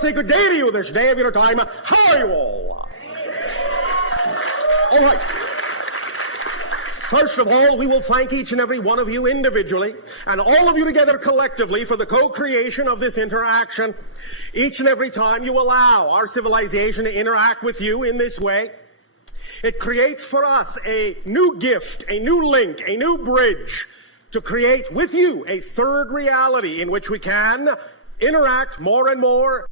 to say good day to you this day of your time. How are you all? All right. First of all, we will thank each and every one of you individually and all of you together collectively for the co-creation of this interaction. Each and every time you allow our civilization to interact with you in this way, it creates for us a new gift, a new link, a new bridge to create with you a third reality in which we can interact more and more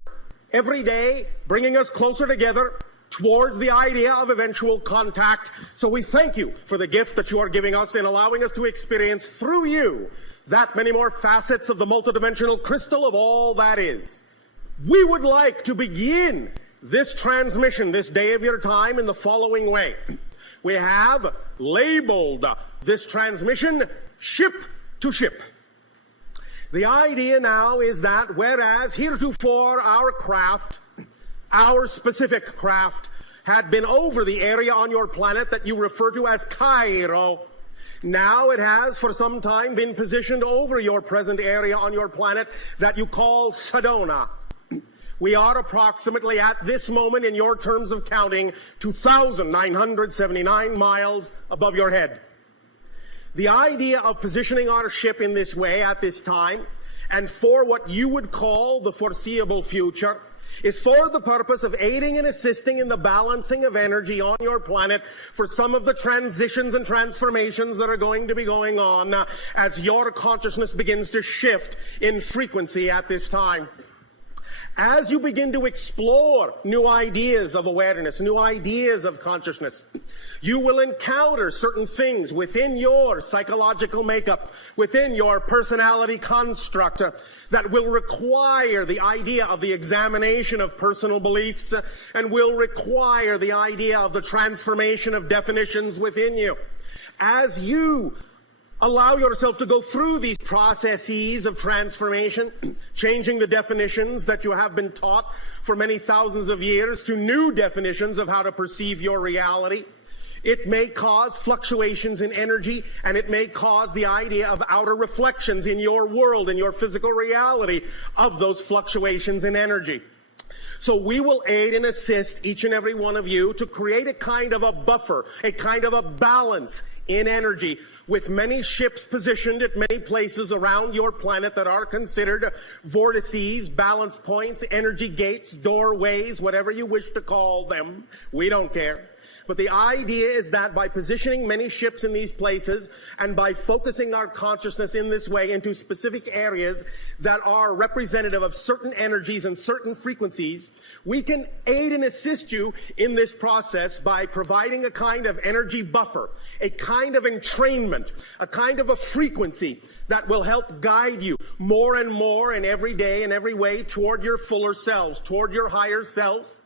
every day, bringing us closer together towards the idea of eventual contact. So we thank you for the gift that you are giving us in allowing us to experience through you that many more facets of the multidimensional crystal of all that is. We would like to begin this transmission, this day of your time, in the following way. We have labeled this transmission ship to ship. The idea now is that whereas heretofore our specific craft had been over the area on your planet that you refer to as Cairo, now it has for some time been positioned over your present area on your planet that you call Sedona. We are approximately at this moment, in your terms of counting, 2,979 miles above your head. The idea of positioning our ship in this way at this time, and for what you would call the foreseeable future, is for the purpose of aiding and assisting in the balancing of energy on your planet for some of the transitions and transformations that are going to be going on as your consciousness begins to shift in frequency at this time. As you begin to explore new ideas of awareness, new ideas of consciousness, you will encounter certain things within your psychological makeup, within your personality construct, that will require the idea of the examination of personal beliefs and will require the idea of the transformation of definitions within you. As you allow yourself to go through these processes of transformation, changing the definitions that you have been taught for many thousands of years to new definitions of how to perceive your reality, it may cause fluctuations in energy, and it may cause the idea of outer reflections in your world, in your physical reality of those fluctuations in energy. So we will aid and assist each and every one of you to create a kind of a buffer, a kind of a balance in energy, with many ships positioned at many places around your planet that are considered vortices, balance points, energy gates, doorways, whatever you wish to call them. We don't care. But the idea is that by positioning many ships in these places and by focusing our consciousness in this way into specific areas that are representative of certain energies and certain frequencies, we can aid and assist you in this process by providing a kind of energy buffer, a kind of entrainment, a kind of a frequency that will help guide you more and more in every day and every way toward your fuller selves, toward your higher selves,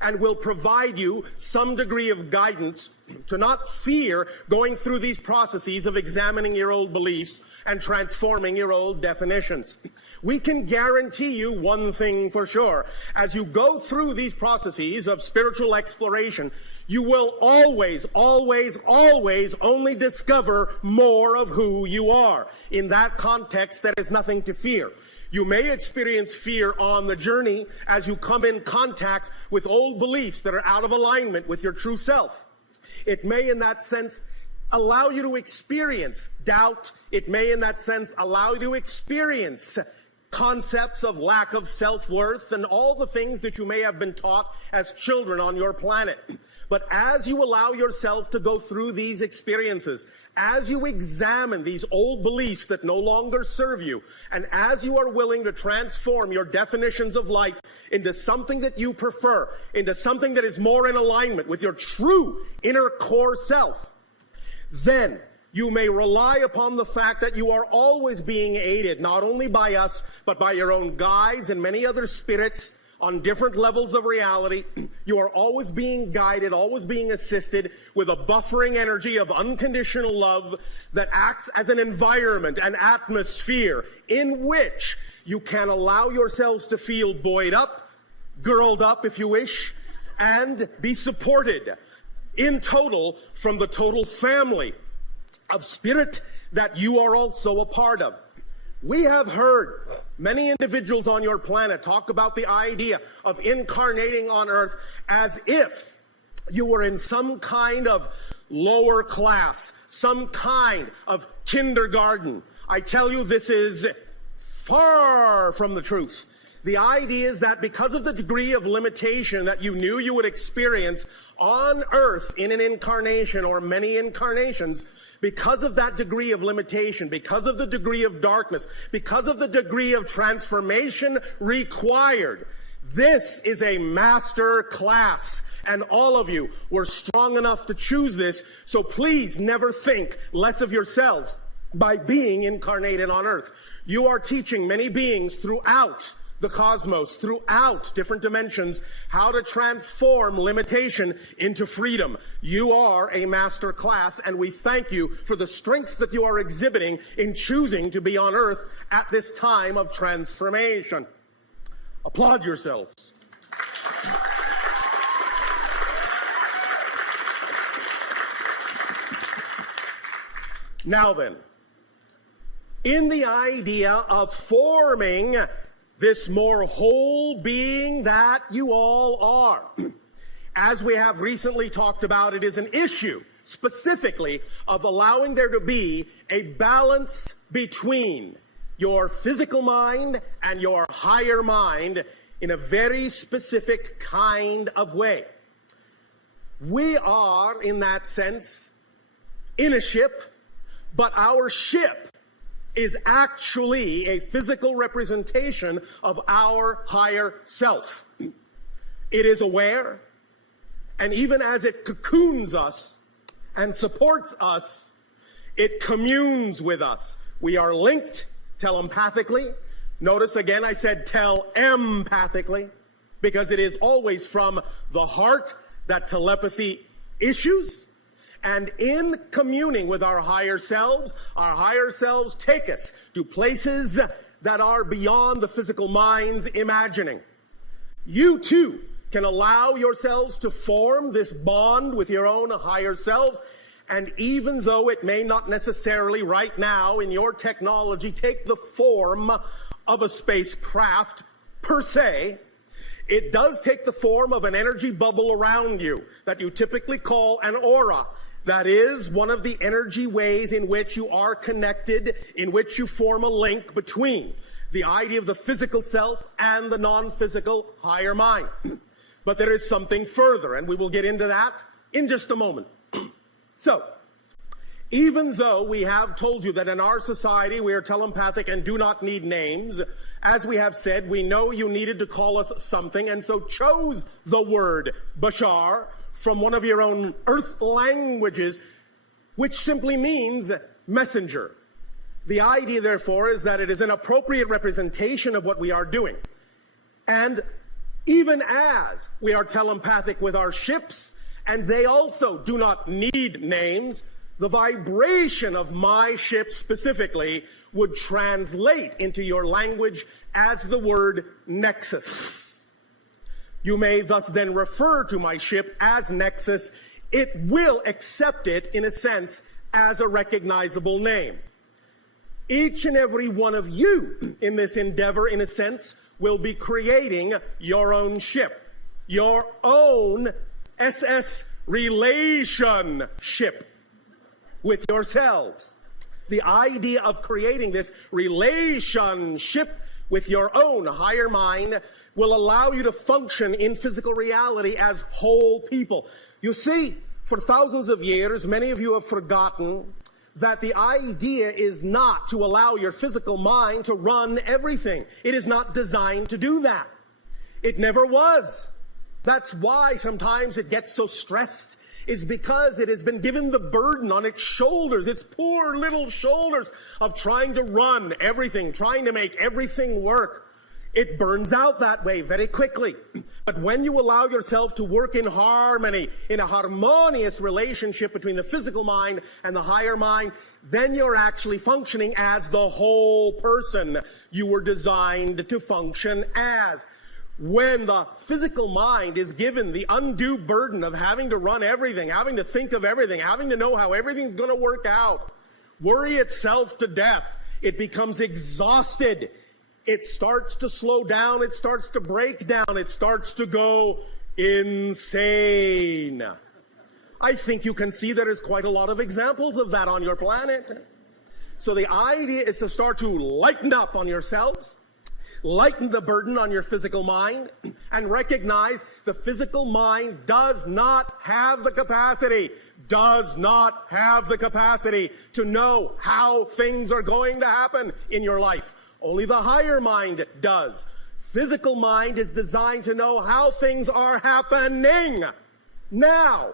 and will provide you some degree of guidance to not fear going through these processes of examining your old beliefs and transforming your old definitions. We can guarantee you one thing for sure. As you go through these processes of spiritual exploration, you will always, always, always only discover more of who you are. In that context, there is nothing to fear. You may experience fear on the journey as you come in contact with old beliefs that are out of alignment with your true self. It may, in that sense, allow you to experience doubt. It may, in that sense, allow you to experience concepts of lack of self-worth and all the things that you may have been taught as children on your planet. But as you allow yourself to go through these experiences, as you examine these old beliefs that no longer serve you, and as you are willing to transform your definitions of life into something that you prefer, into something that is more in alignment with your true inner core self, then you may rely upon the fact that you are always being aided, not only by us, but by your own guides and many other spirits on different levels of reality. You are always being guided, always being assisted with a buffering energy of unconditional love that acts as an environment, an atmosphere in which you can allow yourselves to feel buoyed up, girdled up, if you wish, and be supported in total from the total family of spirit that you are also a part of. We have heard many individuals on your planet talk about the idea of incarnating on Earth as if you were in some kind of lower class, some kind of kindergarten. I tell you, this is far from the truth. The idea is that because of the degree of limitation that you knew you would experience on Earth in an incarnation or many incarnations, because of that degree of limitation, because of the degree of darkness, because of the degree of transformation required, this is a master class, and all of you were strong enough to choose this, so please never think less of yourselves by being incarnated on Earth. You are teaching many beings throughout the cosmos, throughout different dimensions, how to transform limitation into freedom. You are a master class, and we thank you for the strength that you are exhibiting in choosing to be on Earth at this time of transformation. Applaud yourselves. Now then, in the idea of forming this more whole being that you all are, as we have recently talked about, it is an issue specifically of allowing there to be a balance between your physical mind and your higher mind in a very specific kind of way. We are, in that sense, in a ship, but our ship is actually a physical representation of our higher self. It is aware, and even as it cocoons us and supports us, it communes with us. We are linked telepathically. Notice again I said telepathically, because it is always from the heart that telepathy issues. And in communing with our higher selves take us to places that are beyond the physical mind's imagining. You too can allow yourselves to form this bond with your own higher selves, and even though it may not necessarily right now in your technology take the form of a spacecraft per se, it does take the form of an energy bubble around you that you typically call an aura. That is one of the energy ways in which you are connected, in which you form a link between the idea of the physical self and the non-physical higher mind. But there is something further, and we will get into that in just a moment. So, even though we have told you that in our society we are telepathic and do not need names, as we have said, we know you needed to call us something, and so chose the word Bashar from one of your own Earth languages, which simply means messenger. The idea, therefore, is that it is an appropriate representation of what we are doing. And even as we are telepathic with our ships, and they also do not need names, the vibration of my ship specifically would translate into your language as the word nexus. You may thus then refer to my ship as Nexus. It will accept it, in a sense, as a recognizable name. Each and every one of you in this endeavor, in a sense, will be creating your own ship, your own SS relationship with yourselves. The idea of creating this relationship with your own higher mind will allow you to function in physical reality as whole people. You see, for thousands of years, many of you have forgotten that the idea is not to allow your physical mind to run everything. It is not designed to do that. It never was. That's why sometimes it gets so stressed, is because it has been given the burden on its shoulders, its poor little shoulders, of trying to run everything, trying to make everything work. It burns out that way very quickly. But when you allow yourself to work in harmony, in a harmonious relationship between the physical mind and the higher mind, then you're actually functioning as the whole person you were designed to function as. When the physical mind is given the undue burden of having to run everything, having to think of everything, having to know how everything's going to work out, worry itself to death, It becomes exhausted. It starts to slow down. It starts to break down. It starts to go insane. I think you can see there's quite a lot of examples of that on your planet. So the idea is to start to lighten up on yourselves, lighten the burden on your physical mind, and recognize the physical mind does not have the capacity to know how things are going to happen in your life. Only the higher mind does. Physical mind is designed to know how things are happening now.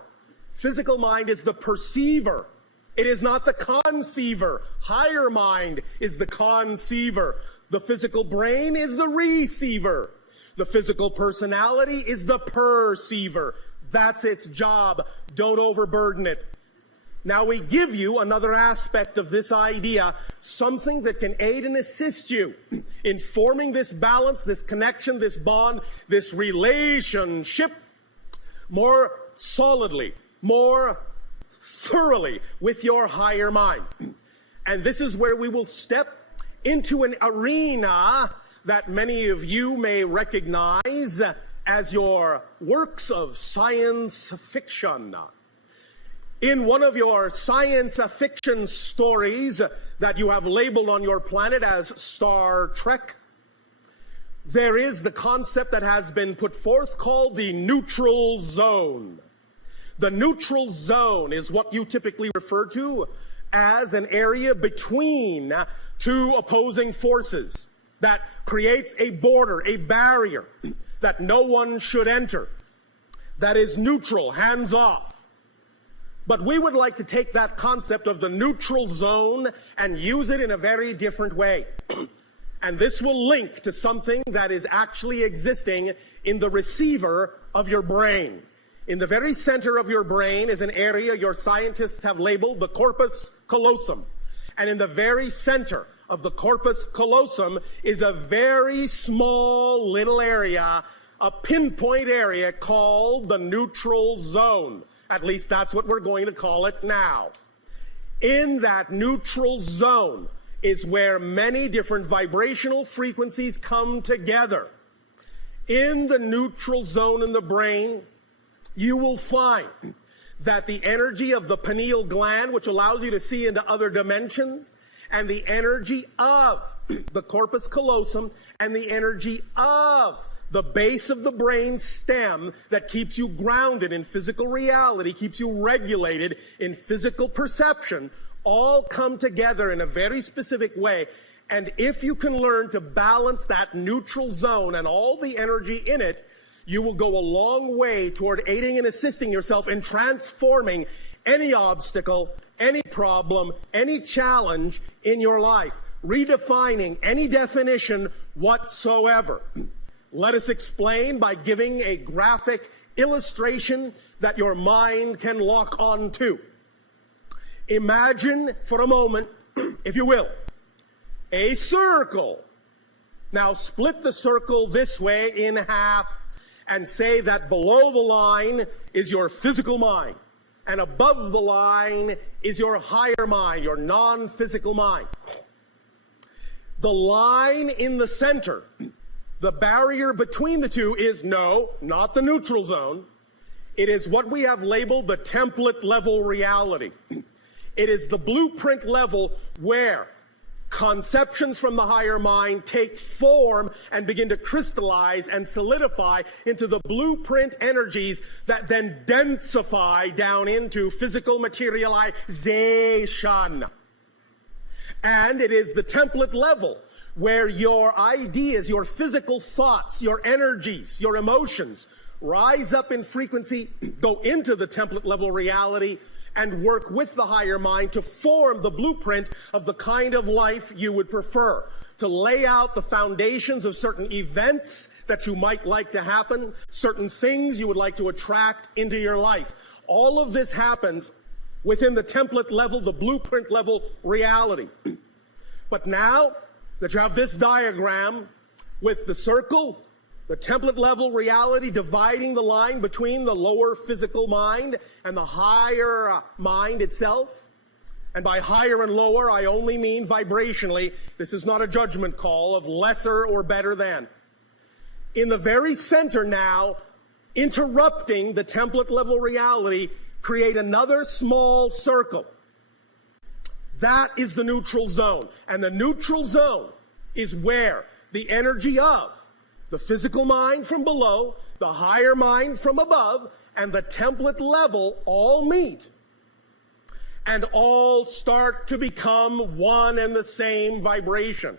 Physical mind is the perceiver. It is not the conceiver. Higher mind is the conceiver. The physical brain is the receiver. The physical personality is the perceiver. That's its job. Don't overburden it. Now we give you another aspect of this idea, something that can aid and assist you in forming this balance, this connection, this bond, this relationship more solidly, more thoroughly with your higher mind. And this is where we will step into an arena that many of you may recognize as your works of science fiction. In one of your science fiction stories that you have labeled on your planet as Star Trek, there is the concept that has been put forth called the neutral zone. The neutral zone is what you typically refer to as an area between two opposing forces that creates a border, a barrier that no one should enter, that is neutral, hands off. But we would like to take that concept of the neutral zone and use it in a very different way. And this will link to something that is actually existing in the receiver of your brain. In the very center of your brain is an area your scientists have labeled the corpus callosum. And in the very center of the corpus callosum is a very small little area, a pinpoint area called the neutral zone. At least that's what we're going to call it now. In that neutral zone is where many different vibrational frequencies come together. In the neutral zone in the brain, you will find that the energy of the pineal gland, which allows you to see into other dimensions, and the energy of the corpus callosum, and the energy of the base of the brain stem that keeps you grounded in physical reality, keeps you regulated in physical perception, all come together in a very specific way. And if you can learn to balance that neutral zone and all the energy in it, you will go a long way toward aiding and assisting yourself in transforming any obstacle, any problem, any challenge in your life, redefining any definition whatsoever. Let us explain by giving a graphic illustration that your mind can lock on to. Imagine for a moment, if you will, a circle. Now split the circle this way in half and say that below the line is your physical mind, and above the line is your higher mind, your non-physical mind. The line in the center, the barrier between the two, is not the neutral zone. It is what we have labeled the template level reality. It is the blueprint level where conceptions from the higher mind take form and begin to crystallize and solidify into the blueprint energies that then densify down into physical materialization. And it is the template level where your ideas, your physical thoughts, your energies, your emotions rise up in frequency, go into the template level reality, and work with the higher mind to form the blueprint of the kind of life you would prefer, to lay out the foundations of certain events that you might like to happen, certain things you would like to attract into your life. All of this happens within the template level, the blueprint level reality. But now that you have this diagram with the circle, the template level reality dividing the line between the lower physical mind and the higher mind itself, And by higher and lower, I only mean vibrationally. This is not a judgment call of lesser or better than. In the very center now, interrupting the template level reality, create another small circle. That is the neutral zone. And the neutral zone is where the energy of the physical mind from below, the higher mind from above, and the template level all meet and all start to become one and the same vibration.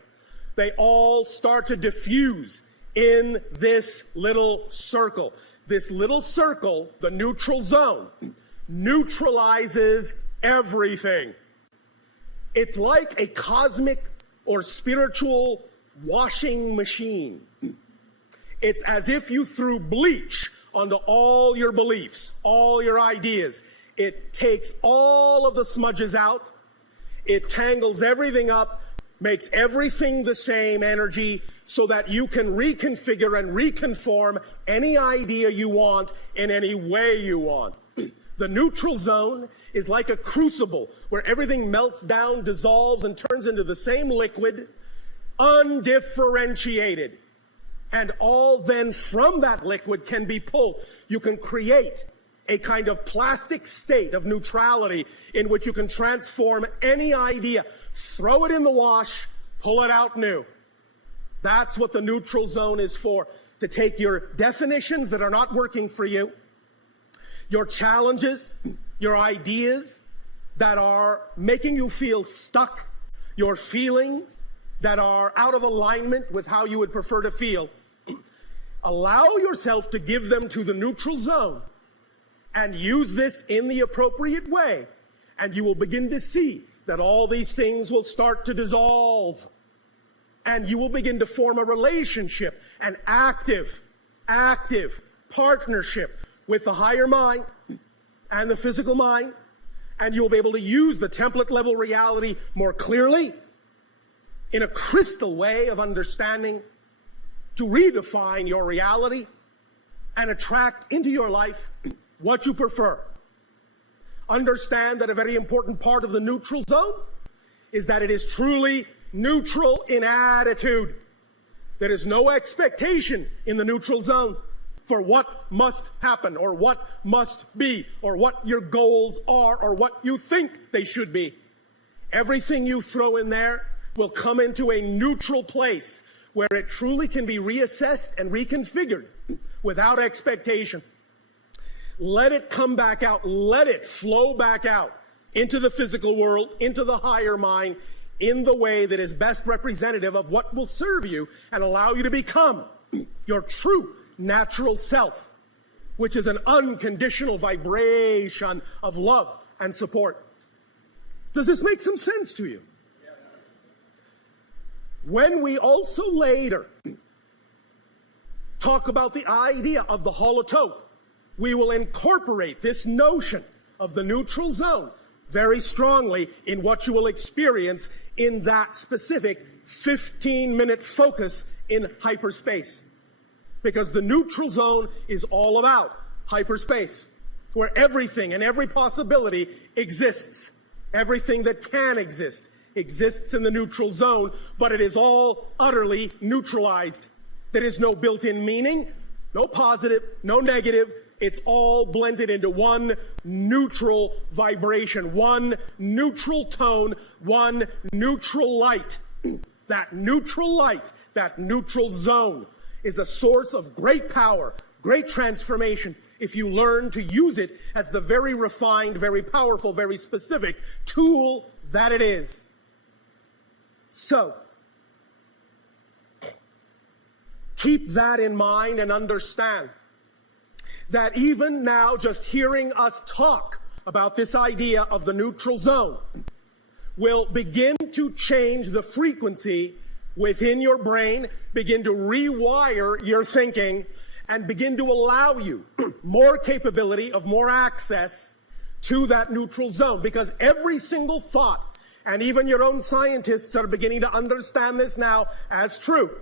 They all start to diffuse in this little circle. This little circle, the neutral zone, neutralizes everything. It's like a cosmic or spiritual washing machine. It's as if you threw bleach onto all your beliefs, all your ideas. It takes all of the smudges out. It tangles everything up, makes everything the same energy so that you can reconfigure and reconform any idea you want in any way you want. The neutral zone is like a crucible where everything melts down, dissolves, and turns into the same liquid, undifferentiated. And all then from that liquid can be pulled. You can create a kind of plastic state of neutrality in which you can transform any idea, throw it in the wash, pull it out new. That's what the neutral zone is for, to take your definitions that are not working for you, your challenges, your ideas that are making you feel stuck, your feelings that are out of alignment with how you would prefer to feel. Allow yourself to give them to the neutral zone and use this in the appropriate way, and you will begin to see that all these things will start to dissolve, and you will begin to form a relationship, an active partnership with the higher mind and the physical mind, and you'll be able to use the template level reality more clearly in a crystal way of understanding to redefine your reality and attract into your life what you prefer. Understand that a very important part of the neutral zone is that it is truly neutral in attitude. There is no expectation in the neutral zone for what must happen or what must be or what your goals are or what you think they should be. Everything you throw in there will come into a neutral place where it truly can be reassessed and reconfigured without expectation. Let it come back out. Let it flow back out into the physical world, into the higher mind, in the way that is best representative of what will serve you and allow you to become your true natural self, which is an unconditional vibration of love and support. Does this make some sense to you? When we also later talk about the idea of the holotope, we will incorporate this notion of the neutral zone very strongly in what you will experience in that specific 15-minute focus in hyperspace. Because the neutral zone is all about hyperspace, where everything and every possibility exists. Everything that can exist exists in the neutral zone, but it is all utterly neutralized. There is no built-in meaning, no positive, no negative. It's all blended into one neutral vibration, one neutral tone, one neutral light. That neutral light, that neutral zone is a source of great power, great transformation, if you learn to use it as the very refined, very powerful, very specific tool that it is. So, keep that in mind and understand that even now, just hearing us talk about this idea of the neutral zone will begin to change the frequency within your brain, begin to rewire your thinking, and begin to allow you more capability of more access to that neutral zone. Because every single thought, and even your own scientists are beginning to understand this now as true,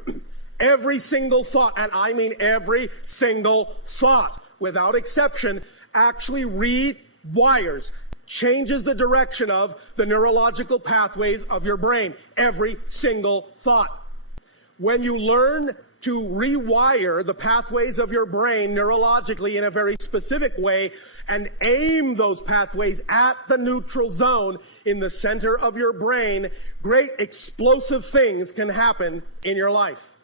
every single thought, and I mean every single thought, without exception, actually rewires, changes the direction of the neurological pathways of your brain. Every single thought. When you learn to rewire the pathways of your brain neurologically in a very specific way and aim those pathways at the neutral zone in the center of your brain, great explosive things can happen in your life.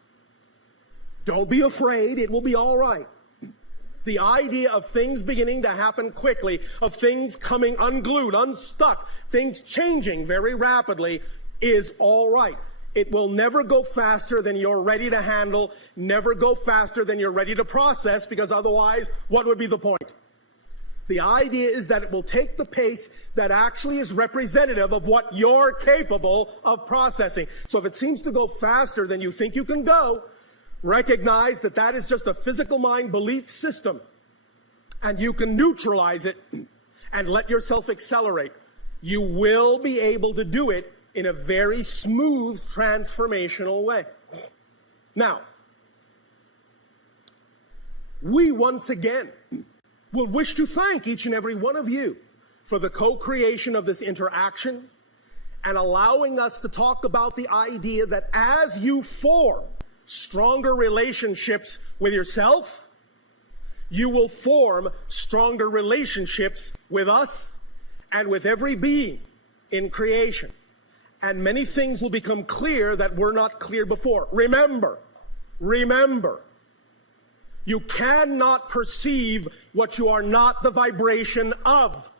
Don't be afraid, it will be all right. The idea of things beginning to happen quickly, of things coming unglued, unstuck, things changing very rapidly is all right. It will never go faster than you're ready to handle, never go faster than you're ready to process, because otherwise, what would be the point? The idea is that it will take the pace that actually is representative of what you're capable of processing. So if it seems to go faster than you think you can go, recognize that that is just a physical mind belief system, and you can neutralize it and let yourself accelerate. You will be able to do it in a very smooth, transformational way. Now, we once again will wish to thank each and every one of you for the co-creation of this interaction and allowing us to talk about the idea that as you form stronger relationships with yourself, you will form stronger relationships with us and with every being in creation. And many things will become clear that were not clear before. Remember, you cannot perceive what you are not the vibration of.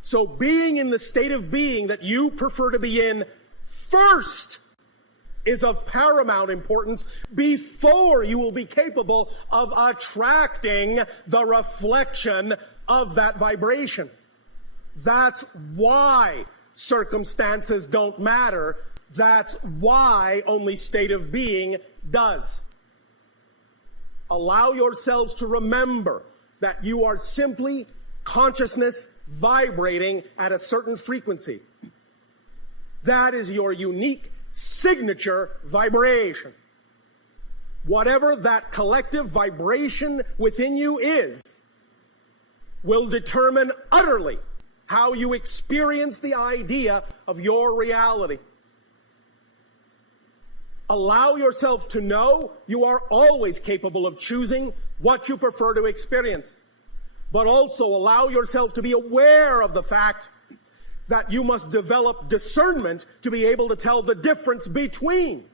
So being in the state of being that you prefer to be in first is of paramount importance before you will be capable of attracting the reflection of that vibration. That's why circumstances don't matter. That's why only state of being does. Allow yourselves to remember that you are simply consciousness vibrating at a certain frequency. That is your unique signature vibration. Whatever that collective vibration within you is, will determine utterly how you experience the idea of your reality. Allow yourself to know you are always capable of choosing what you prefer to experience, but also allow yourself to be aware of the fact that you must develop discernment to be able to tell the difference between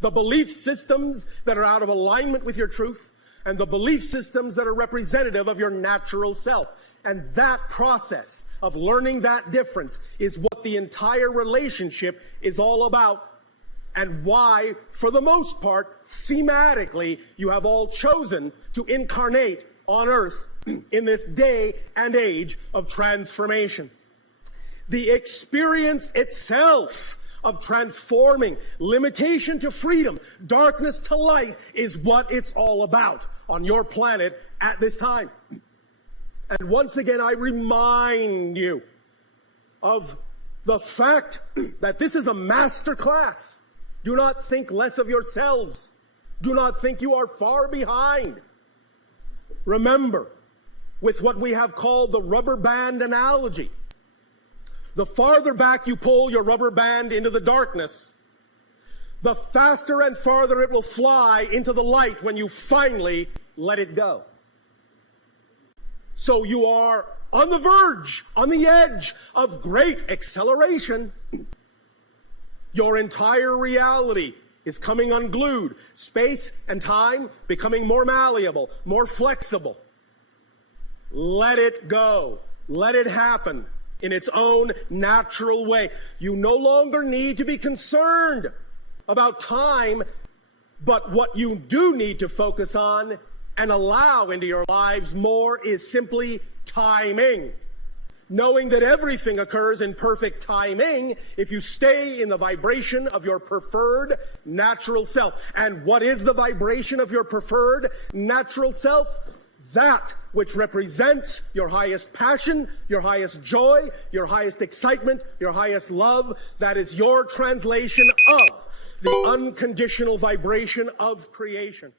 the belief systems that are out of alignment with your truth and the belief systems that are representative of your natural self. And that process of learning that difference is what the entire relationship is all about, and why, for the most part, thematically, you have all chosen to incarnate on Earth in this day and age of transformation. The experience itself of transforming limitation to freedom, darkness to light, is what it's all about on your planet at this time. And once again, I remind you of the fact that this is a master class. Do not think less of yourselves. Do not think you are far behind. Remember, with what we have called the rubber band analogy, the farther back you pull your rubber band into the darkness, the faster and farther it will fly into the light when you finally let it go. So you are on the verge, on the edge of great acceleration. Your entire reality is coming unglued. Space and time becoming more malleable, more flexible. Let it go. Let it happen in its own natural way. You no longer need to be concerned about time, but what you do need to focus on and allow into your lives more is simply timing. Knowing that everything occurs in perfect timing if you stay in the vibration of your preferred natural self. And what is the vibration of your preferred natural self? That which represents your highest passion, your highest joy, your highest excitement, your highest love. That is your translation of the unconditional vibration of creation.